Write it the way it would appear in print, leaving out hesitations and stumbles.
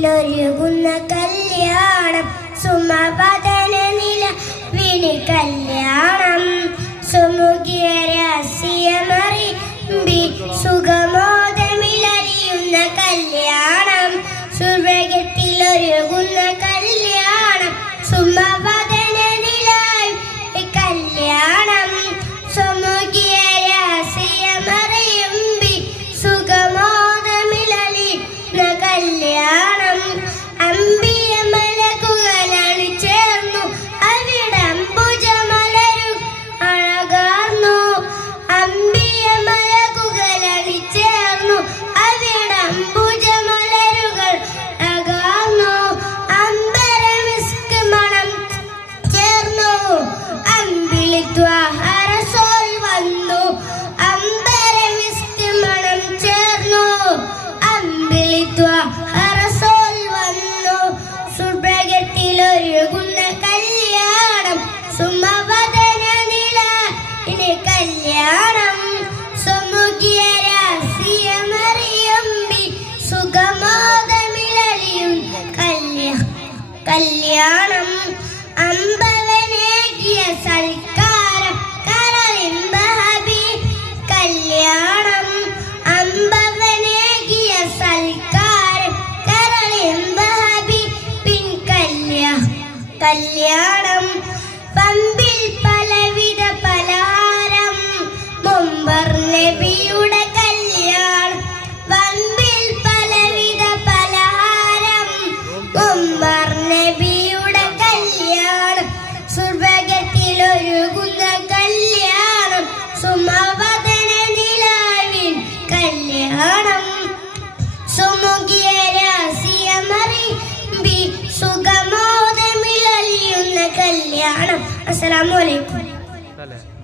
ൊരുകുന്ന കല്യാണം സുമപതന നിലവിന് കല്യാണം സുമുഖിയ രഹസ്യമറിമ്പി സുഖമോദമിലറിയുന്ന കല്യാണം സുവർഗത്തിലൊരുകുന്ന കല്യാണം സുമപതന നിലവിന് കല്യാണം സുമുഖിയ രഹസ്യമറിയുമ്പി സുഖമോദമിലറിയുന്ന കല്യാണം അമ്പിയ മലക്കുകളാണ് ചേർന്നു അവിടെ അംബുജമലരു അഴകാർന്നു അമ്പിയ മലക്കുകളാണ് ചേർന്നു അവിടെ അംബുജമലരുകൾ അഴകാർന്നു അമ്പരമിസ്ക് മണം ചേർന്നു അമ്പിളിത്വാഹരസോൽ വന്നു അമ്പരമിസ്ക് മണം ചേർന്നു അമ്പിളിത്വാഹരസോൽ വന്നു സുബ്രഗത്തിലൊരുകുന്ന കല്യാണം സുമവദന നിലവിന് കല്യാണം സുമുഖിയ രഹസ്യമറിയുമ്പി സുഖമോദമിലറിയും കല്യാണം അമ്പവനേകിയ സൽക്കാരം കരളിമ്പ ഹബീബ് കല്യാണം അമ്പവനേകിയ സൽക്കാരം കരളിമ്പ ഹബീബ് പിൻ കല്യാണം പമ്പിൽ പലവിധ പലഹാരം മുമ്പർ നബിയുടെ കല്യാണം പമ്പിൽ പലവിധ പലഹാരം മുമ്പർ നബിയുടെ കല്യാണം സ്വർഗ്ഗത്തിലൊരുകുന്ന കല്യാണം സുമവദന നിലവിൻ കല്യാണം സുമുഖിയ രഹസ്യമറിമ്പി സുഖമോദമിലറിയുന്ന കല്യാണം. അസ്സലാമു അലൈക്കും.